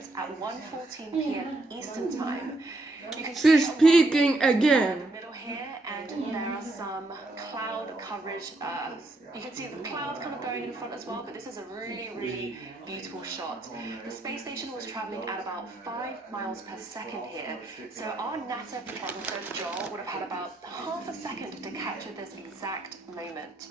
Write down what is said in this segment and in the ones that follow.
eclipse at 1:14 p.m. Eastern Time. You can She's peeking again. in the middle here, and there are some cloud coverage. You can see the clouds kind of going in front as well, but this is a really, really beautiful shot. The space station was traveling at about 5 miles per second here, so our NASA photographer Joel would have had about half a second to capture this exact moment.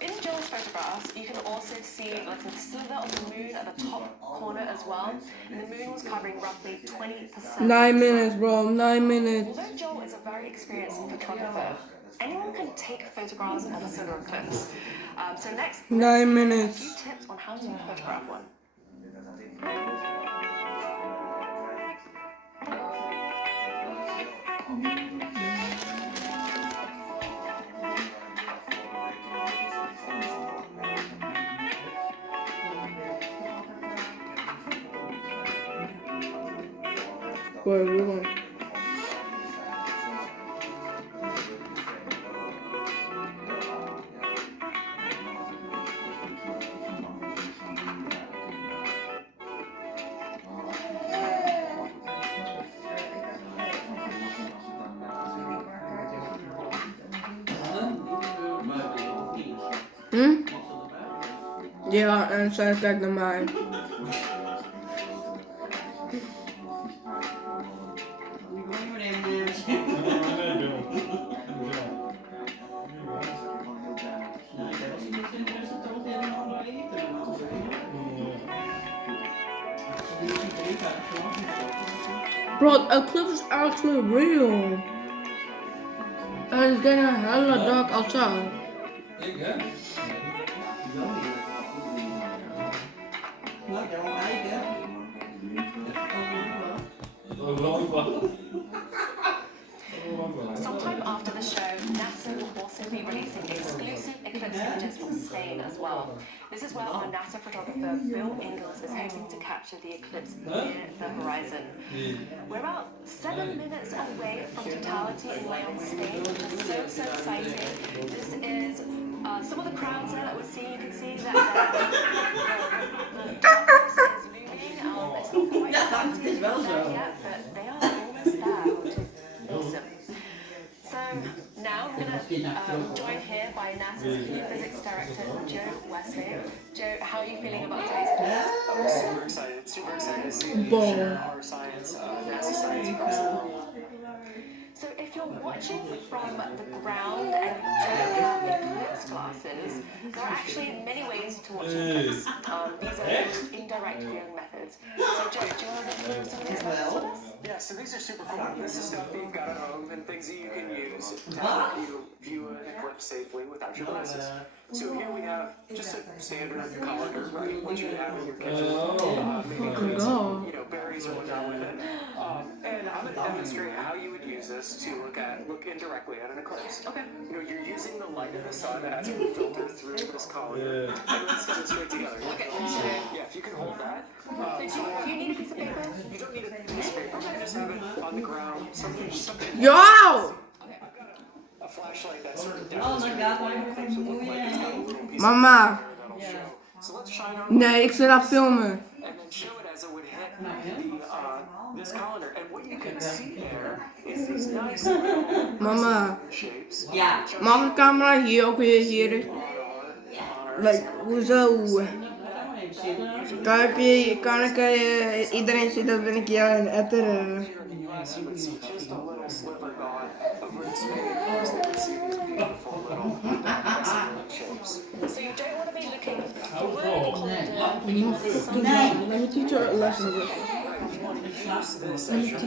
In Joel's photographs, you can also see like the slither of the moon at the top corner as well. And the moon was covering roughly 20%. 9 minutes, bro. 9 minutes. Although Joel is a very experienced photographer, anyone can take photographs of a solar eclipse. So next, 9 minutes. a few tips on how to photograph one. Where are we going? Ja, en zij kijkt naar mij. Bro, the eclipse is actually real. And it's getting hella dark outside. Sometime after the show, NASA will also be releasing exclusive eclipse images from Spain as well. This is where our NASA photographer Bill Ingalls is hoping to capture the eclipse near the horizon. We're about 7 minutes away from totality in Leon, Spain, which is so exciting. This is some of the crowds there that we're seeing. You can see that the darkness is looming. It's not quite yet, but they are almost there, which is awesome. So now I'm going to join here by NASA's Physics Director, Joe Wesley. Joe, how are you feeling about today's class? I'm super excited to see our science, NASA science across the world. So if you're watching from the ground and you don't have eclipse glasses, there are actually many ways to watch an eclipse. These are indirect viewing methods. So Joe, do you want to go through some of these methods with us? Yeah, so these are super cool. This is stuff that you've got at home and things that you can use to help you view an eclipse safely without your glasses. So here we have just a standard colander, right? What you have in your kitchen. Maybe berries or whatnot with it. And I'm going to demonstrate how you would use this to look indirectly at an eclipse. Okay. You're using the light of the sun as we filter through this colander. And let's demonstrate together. Okay, so Yeah, if you can hold that. do you need a piece of paper? You don't need a piece of paper. You just have it on the ground. Something. Yo! Okay. I've got a flashlight that sort of demonstrates what an eclipse would look like. It's got a little piece Mama. of paper that'll show. So let's shine our Nee, ik zit aan het filmen. and then show it as it would hit this colander. And what you can see there is these nice little Mama. shapes. Ja. Mag de camera hier ook weer hier? Like, hoezo? Kijk, iedereen ziet dat ben ik jou een etter. Here in the US, you would see just a little sliver gone. Over in Spain, of course, they would see these beautiful little crescent shapes. So you don't want to be looking forward when you want the sun. Let me teach her a lesson. Right, you want to use this as your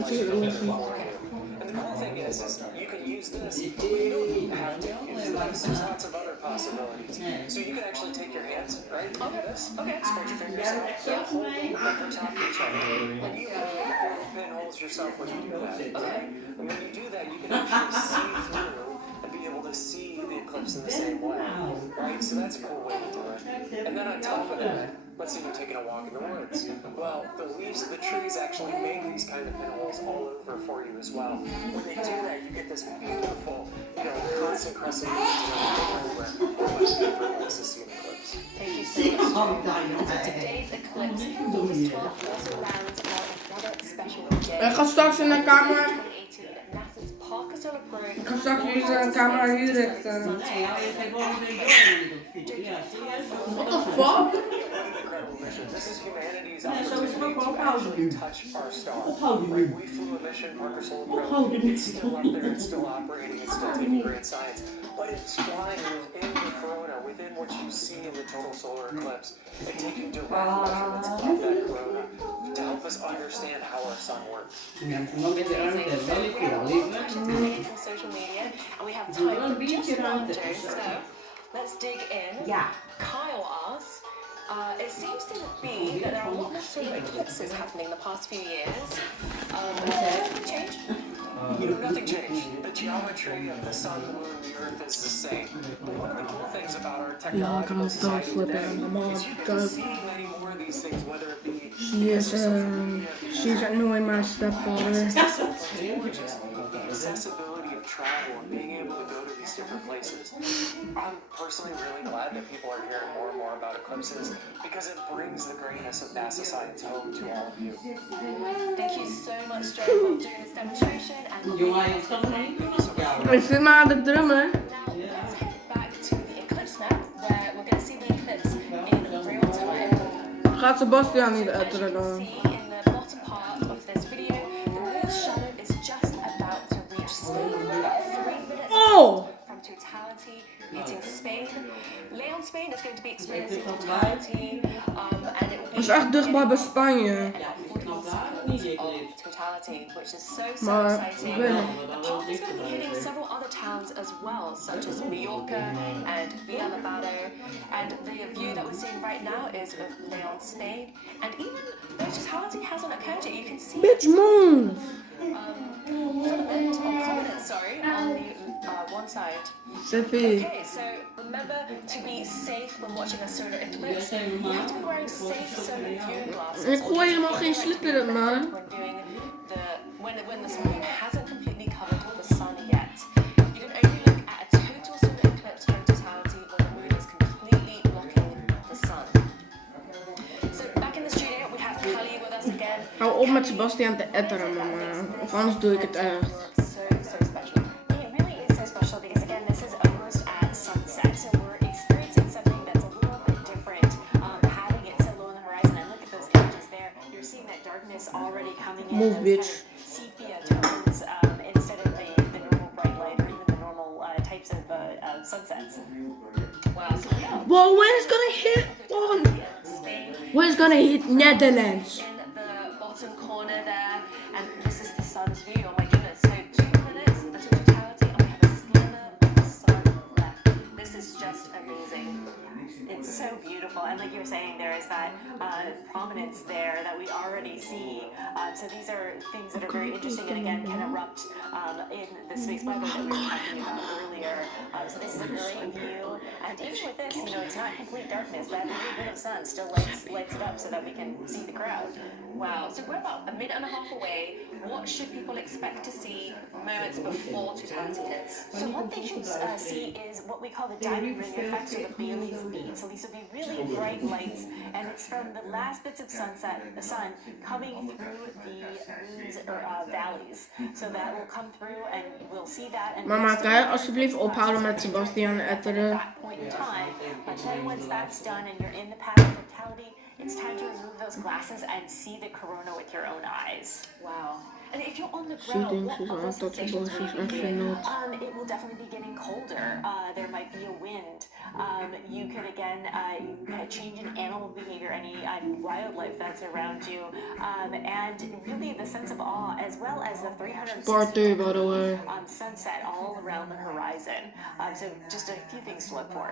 And the cool thing is you can use this, but you don't even have to use this. There's lots of other possibilities. So you can actually take your hands, right? Do this. Okay. Spread your fingers out. Hold them over top of each other. And you have pinholes yourself when you do that. Okay. And when you do that, you can actually see through and be able to see the eclipse in the same way. Right? So that's a cool way to do it. And then on top of that, let's say you're taking a walk in the woods. Well, the leaves of the trees actually make these kind of pinholes all over for you as well. When they do that, you get this beautiful, constant crescent everywhere. Much effortless to see an eclipse. Thank you so much. So today's eclipse, August 12th, also lands Ik ga straks in de kamer. 2018, NASA's Parker Solar Probe. Ik ga straks hier een camera hier richten. Nee, hou je geen volgende week door niet op fietsen. Ja, zie je? What the fuck? Incredible mission. This is humanity's Nee, zo is het ook opportunity wel to ophouden actually nu. touch our star. Ophouden Right? nu. We flew a mission, Parker Solar Ophouden Probe. nu. It's still up there, it's still operating, it's still taking great science. But it's flying within the corona, within what you see in the total solar eclipse, and taking direct measurements of that corona to help us understand how our sun works. Ja, dan ben je ruimte. Wel niet veel, lieve. On social media, and we have time for just one joke. So let's dig in. Ja. Kyle asks, it seems to be that there are a lot more solar eclipses happening in the past few years. Change? Nothing changed. The geometry of the sun, the moon, the earth is the same. But one of the cool things about our technological society today is you get to see many more of these things, whether it be She's annoying my stepfather. the accessibility of travel and being able to go to these different places. I'm personally really glad that people are hearing more and more about eclipses because it brings the greatness of NASA science home to all of you. Thank you so much, Joe, for doing this demonstration. And Jongen, je kan er niet doen. Ik zit maar aan de drummen. now let's head back to the eclipse map, where we're going to see the eclipse in real time. Gaat Sebastian niet As you etteren can dan? see in the bottom part of this video, the moon's shadow is just about to reach Spain, about 3 minutes Oh! from totality, hitting Spain. Leon, Spain is going to be experiencing totality, and it will be Dat is echt dichtbij bij Spanje. of totality, which is so Maar, exciting. ik weet niet. The path is going to be hitting several other towns as well, such as Mallorca and Villalobado. And the view that we're seeing right now is of Leon, Spain. And even though totality hasn't occurred yet, you can see Bitch, move! filament or prominence, sorry, on the one side. Steffi. Okay, so remember to be safe when watching a solar eclipse. You have to be wearing safe solar viewing glasses. Ik gooi helemaal geen slipper in, man. When doing when the moon hasn't completely covered the sun yet. You can only look at a total solar eclipse from totality when the moon is completely blocking the sun. So back in the studio we have Kali with us again. Hou op met Sebastian te etteren, mama. Of anders doe ik het echt. So special. It really is so special because again this is almost at sunset, so we're experiencing something that's a little bit different. Having it so low on the horizon, and look at those images there. You're seeing that darkness already coming in. Move, those bitch. kind of sepia tones instead of the normal bright light or even the normal types of sunsets. Wow. So yeah. Wow, when is gonna hit? Spain. When is gonna hit Netherlands? In the bottom corner there, and this is the sun's view. Oh my goodness! So 2 minutes until totality, and we have a sliver of the sun left. This is just amazing. It's so beautiful, and like you were saying, there is that prominence there that we already see. So these are things that are very interesting, and again can erupt in the space weather that we were talking about earlier. So this is a great view, and even with this, you know, it's not complete darkness. That little bit of sun still lights it up so that we can see the crowd. Wow. So we're about a minute and a half away. What should people expect to see moments before totality hits? So what they should see is what we call the diamond ring effect, or the Bailey's bead. So these will be really bright lights, and it's from the last bits of the sun coming through the moon's valleys. So that will come through, and we'll see that. And Mama, kan je alsjeblieft ophouden met Sebastian etteren? that point in time. But then once that's done and you're in the path of totality, it's time to remove those glasses and see the corona with your own eyes. Wow. And if you're on the She ground, thinks what she's other untouchable, sensations she's will you actually feel? not. It will definitely be getting colder. There might be a wind. You could again change in animal behavior, any wildlife that's around you, and really the sense of awe, as well as the 360 Part 2, by the way. sunset all around the horizon. So just a few things to look for.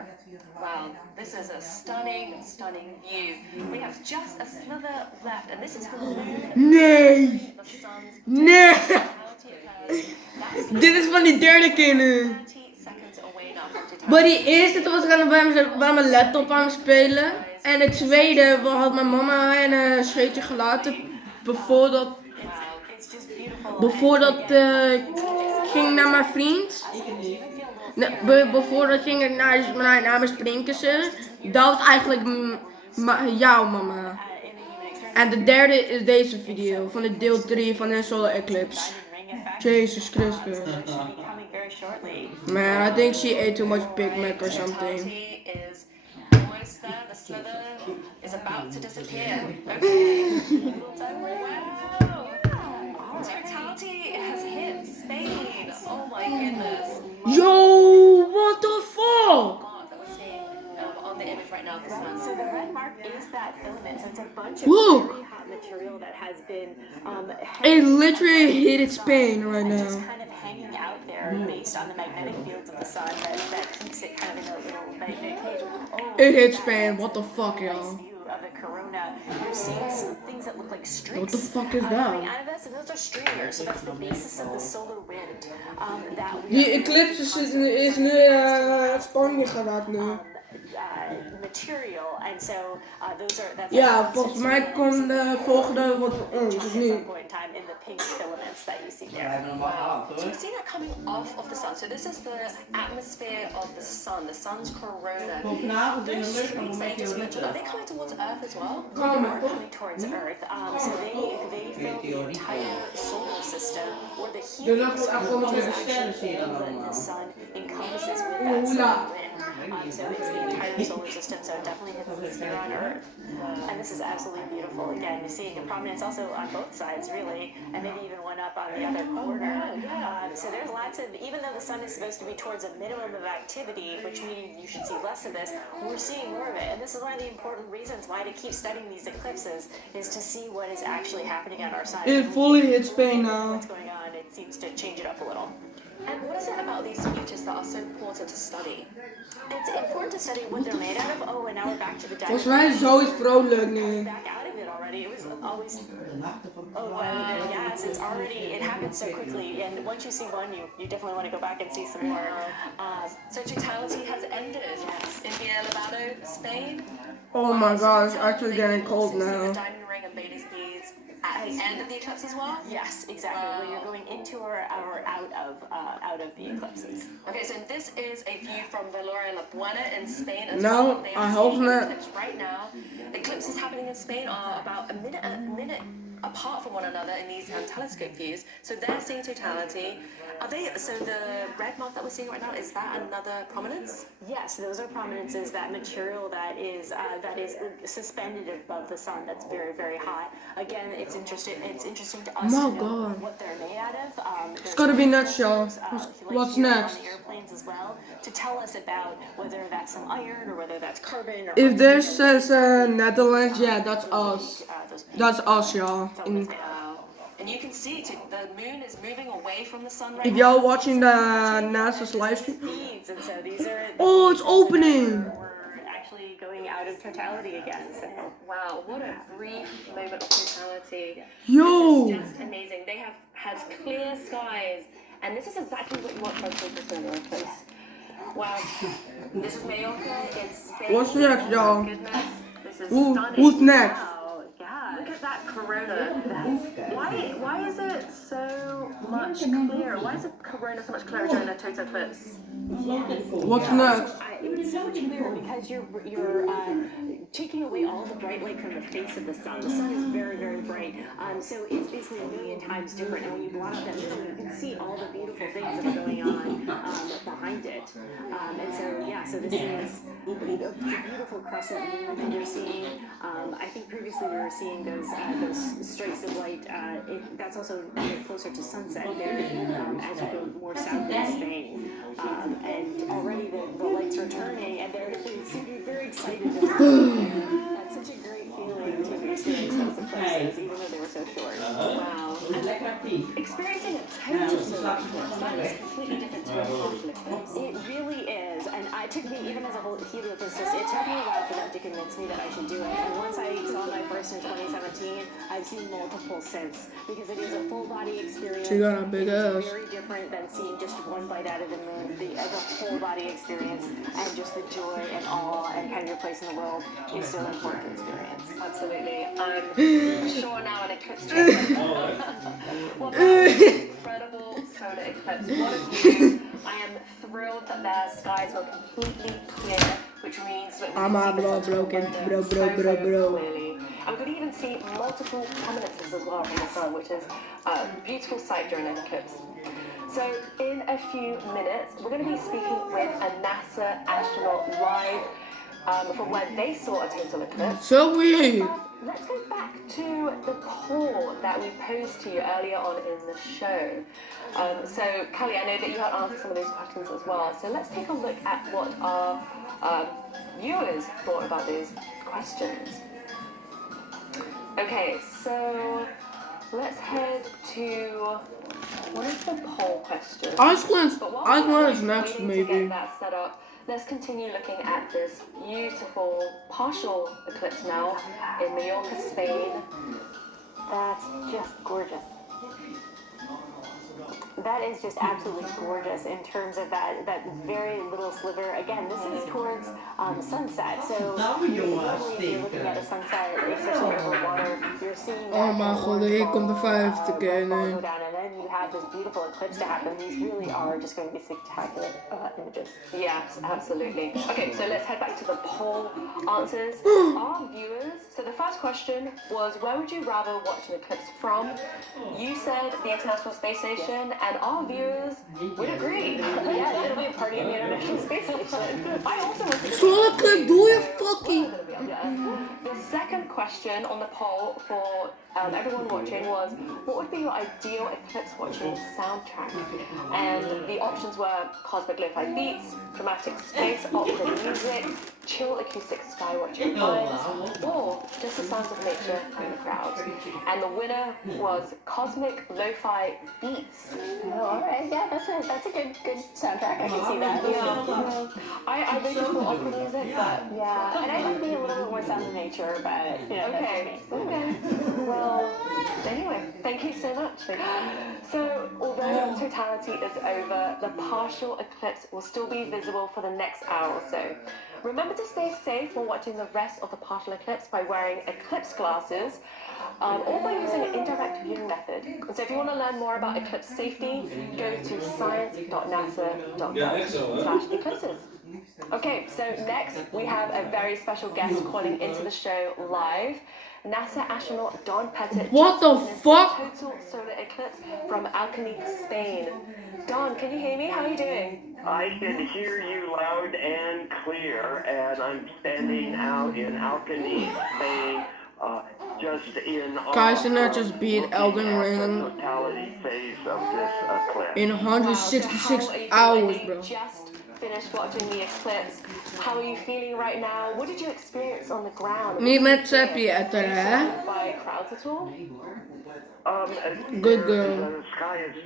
Wow, this is a stunning, stunning view. We have just a slither left, and this is the moon. Nee! The sun's Nee! totality occurs. That's Dit is van die derde keer nu. 30 seconds away now from totality. Maar die eerste was ik bij mijn laptop aan het spelen. En de tweede had mijn mama een scheetje gelaten. Voordat Wow, it's just beautiful. Voordat ik ging naar mijn vriend. Voordat ging ik naar mijn springkussen. Dat was eigenlijk jouw mama. In the human experience, En de derde is deze video van de deel 3 van de solar eclipse. Jesus Christus. Man, I think she ate too much Big Mac or something. Is almost there. The slither is about to disappear. Okay. Wow. Totality has hit Spain. Oh my goodness. Yo, what the fuck? Mark that we're seeing on the image right now of the sun. So the red mark is that filament. So it's a bunch of Look. very hot material that has been It literally hit Spain right now. just kind of hanging out there based on the magnetic fields of the sun that keeps it kind of in a little magnetic cage. Oh, It hit Spain. What the fuck, y'all? view of the corona, you're seeing some things that look like streaks. What the fuck is Coming that? out of this, and those are streamers. So that's the basis of the solar wind. That we Die eclipse is nu Spanje geraakt nu. material, and so those are that's Ja, volgens mij komt de volgende wat ons, of at niet? some point in time in the pink filaments that you see there. Wow. So you see that coming off of the sun. So this is the atmosphere of the sun, the sun's corona. Vanavond in de Those lucht streaks nog that een you just beetje mentioned, are they coming towards Earth as well? Coming. Or coming towards Earth. So they fill the entire solar system, or the heat De lucht wordt echt gewoon nog de weer. sterren zie je dan the allemaal. sun encompasses with that solar wind. So it's the entire solar system, so it definitely hits us here on Earth. And this is absolutely beautiful. Again, you're seeing a prominence also on both sides, really, and maybe even one up on the other corner. So there's lots of, even though the sun is supposed to be towards a minimum of activity, which means you should see less of this, we're seeing more of it. And this is one of the important reasons why to keep studying these eclipses, is to see what is actually happening on our side. It fully hit Spain now. What's going on, it seems to change it up a little. And what is it about these features that are so important to study? It's important to study what they're made out of. Oh, and now we're back to the Volgens mij is zoiets vrolijk nu. back out of it already. It was always, De nachten van oh wow, yes, it's already, it happens so quickly. And once you see one, you definitely want to go back and see some more. So totality has ended. Yes, in Villabado, Spain. Oh my god, it's actually getting cold So you see now. the diamond ring and Betelgeuse beads at the end of the eclipse as well? Yes, exactly. Where you're going into or out of the eclipses. Okay, so this is a view from Valora La Buena in Spain as No, well. They are I hope seeing an not. eclipse right now. Eclipses happening in Spain are about a minute apart from one another in these telescope views. So they're seeing totality. Are they, so the red mark that we're seeing right now, is that another prominence? Yes, those are prominences, that material that is suspended above the sun, that's very, very hot. Again, it's interesting to us My to know God. what they're made out of. It's gonna be nuts, y'all. What's here next? On the airplanes as well, to tell us about whether that's some iron or whether that's carbon. Or If this says Netherlands, yeah, that's us. That's us, y'all. In- And you can see the moon is moving away from the sun right If now. y'all watching the NASA's live stream, Speeds, and so these are oh, it's opening. we're actually going out of totality again. So wow, what a brief moment of totality. Yo. This is just amazing. They have had clear skies, and this is exactly what you want from a solar eclipse. Wow, this is Mallorca. It's Spain. What's next, y'all? Oh my goodness, this is Who- stunning. who's next? Wow, yeah. Look at that corona. Why is it so much clearer? Why is the corona so much clearer during a total eclipse? What's next? It's so much clearer because you're taking away all the bright light from the face of the sun. The sun is very, very bright. So it's basically a million times different. And when you blot out that middle, you can see all the beautiful things that are going on behind it. And so, yeah, so this is a beautiful crescent moon that you're seeing. I think previously we were seeing those strikes of light. That's also closer to sunset there as you go more south in Spain. And already the lights are turning, and they seem to be very excited. That's such a great feeling to experience those eclipses, even though they were so short. Wow. lekker actief. Experiencing a total solar eclipse, that is completely different to a partial eclipse. It really is, and it took me, even as a heliophysicist, it took me a while for them to convince me that I should do it. And once I saw my first in 2017, I've seen multiple since, because it is a full body experience. She got a big ass. It's very different than seeing just one bite out of the moon. The whole body experience, and just the joy and awe and kind of your place in the world is so important to experience. Absolutely. I'm sure now an eclipse well, that was an incredible solar eclipse. What a view. I am thrilled that their skies were completely clear, which means that we I'm can a see the bro, central broken, corona bro. clearly. And we could even see multiple prominences as well from the sun, which is a beautiful sight during an eclipse. So in a few minutes, we're going to be speaking with a NASA astronaut live from where they saw a total eclipse. So weird. Let's go back to the poll that we posed to you earlier on in the show. So, Kelly, I know that you had answered some of those questions as well. So let's take a look at what our viewers thought about those questions. Okay, so let's head to one of the poll questions. Iceland's Waiting next, to maybe. get that set up, let's continue looking at this beautiful partial eclipse now in Mallorca, Spain. That's just gorgeous. That is just absolutely gorgeous in terms of that very little sliver. Again, this is towards sunset, so normally if you're looking at a sunset, especially over water, you're seeing that Oh mijn god, hier komt de vijfde keer go nu. down, and then you have this beautiful eclipse to happen. These really are just going to be spectacular images. Yes, absolutely. Okay, so let's head back to the poll answers. Our viewers, so the first question was, where would you rather watch an eclipse from? You said the International Space Station, and our viewers would agree. Yeah, it'll be a party in the International Space Station. I also want to Zo'n clip doe je fucking. The second question on the poll for everyone watching was, what would be your ideal eclipse watching soundtrack? And the options were cosmic lo-fi beats, dramatic space opera music, chill acoustic sky watching vibes, or just the sounds of nature and the crowds. And the winner was cosmic lo-fi beats. Oh, all right, yeah, that's a good soundtrack. I can see that. I really just thought opera music, but Yeah, and I would be a little bit more sound of nature, but you know, that's just me. okay. Well, anyway, thank you so much. So, although totality is over, the partial eclipse will still be visible for the next hour or so. Remember to stay safe while watching the rest of the partial eclipse by wearing eclipse glasses or by using an indirect viewing method. And so if you want to learn more about eclipse safety, go to science.nasa.gov/eclipses. Okay, so next we have a very special guest calling into the show live. NASA astronaut Don Pettit. What the fuck? Total solar eclipse from Alcany, Spain. Don, can you hear me? How are you doing? I can hear you loud and clear, and I'm standing out in Alcany, Spain, just in Guys, and that just beat Elden Ring the totality phase of this eclipse. in 166 hours, bro. Just finished watching the eclipse. How are you feeling right now? What did you experience on the ground? Niet met Seppi etter, hè? By crowds at all? Good girl. The sky is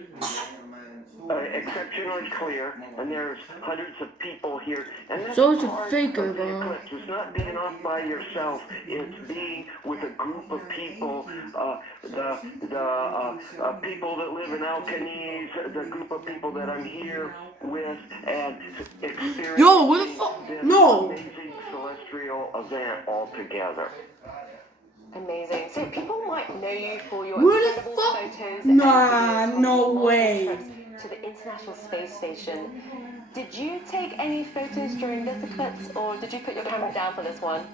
exceptionally clear, and there's hundreds of people here. And that's Zo is het part faker, of the bro. eclipse. It's not being off by yourself. It's being with a group of people. The people that live in Alcany, the group of people that I'm here with, and experiencing Yo, what the fuck? this No. amazing celestial event all together. Amazing. So people might know you for your Where the incredible fuck? photos Nah, and videos no on way. trips to the International Space Station. Did you take any photos during this eclipse, or did you put your camera down for this one?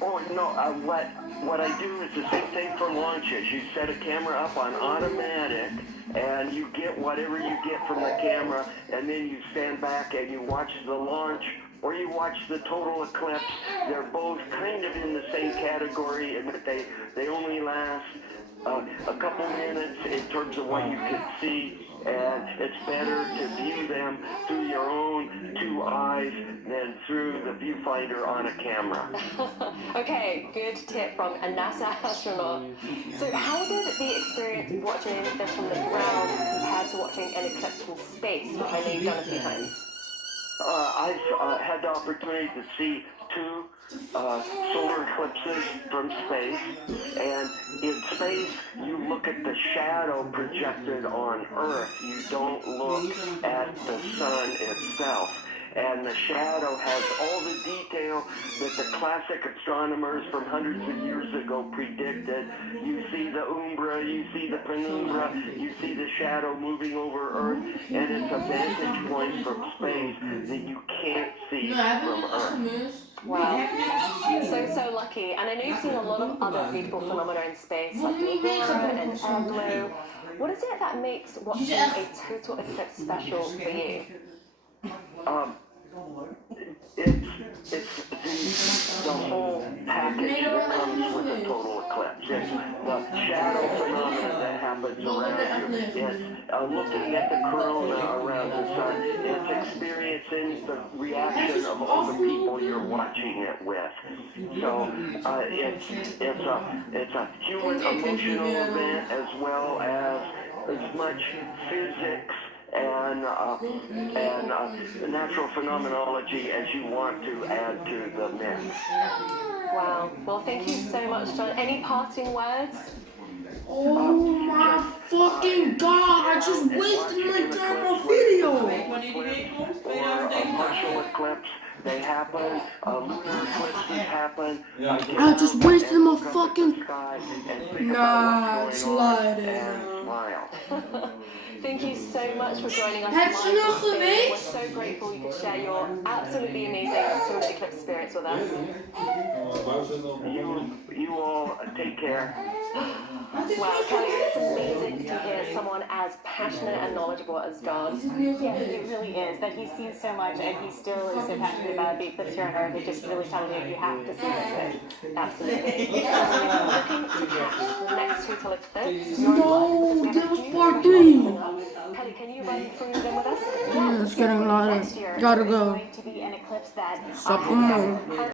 Oh no! What I do is the same thing for launches. You set a camera up on automatic, and you get whatever you get from the camera, and then you stand back and you watch the launch, or you watch the total eclipse. They're both kind of in the same category, in that they only last a couple minutes in terms of what you can see. And it's better to view them through your own two eyes than through the viewfinder on a camera. Okay, good tip from a NASA astronaut. So how did the experience of watching this from the ground compare to watching an eclipse from space, which I know you've done a few times? I've had the opportunity to see two solar eclipses from space, and in space you look at the shadow projected on Earth. You don't look at the sun itself. and the shadow has all the detail that the classic astronomers from hundreds of years ago predicted. You see the umbra, you see the penumbra, you see the shadow moving over Earth, and it's a vantage point from space that you can't see from Earth. Wow. So lucky. And I know you've seen a lot of other beautiful phenomena in space, like the aurora and airglow. What is it that makes watching a total eclipse special for you? It's the whole package that comes with a total eclipse. It's the shadow phenomena that happens around you. It's looking at the corona around the sun. It's experiencing the reaction of all the people you're watching it with. So it's a human emotional event as well as much physics and natural phenomenology as you want to add to the mix. Wow. Well, thank you so much, John. Any parting words? Oh my fucking god, I just wasted my time on video. Or a partial eclipse, they happen, lunar eclipses happen. I just wasted my fucking... Nah, slide. smile. Thank you so much for joining us. Heb je nog geweest? We're so grateful you could share your absolutely amazing solar eclipse experience with us. You all take care. Wow, Kelly, it's amazing to hear someone as passionate and knowledgeable as John. Yes, it really is. That he's seen so much and he still is so passionate about the eclipse here on Earth. It just really tells you have to see this. Absolutely. Looking to catch the next total eclipse. No, that was part 3. Kelly, can you run through them with us? It's getting lighter. Gotta go. Going to be an eclipse that Stop the moon.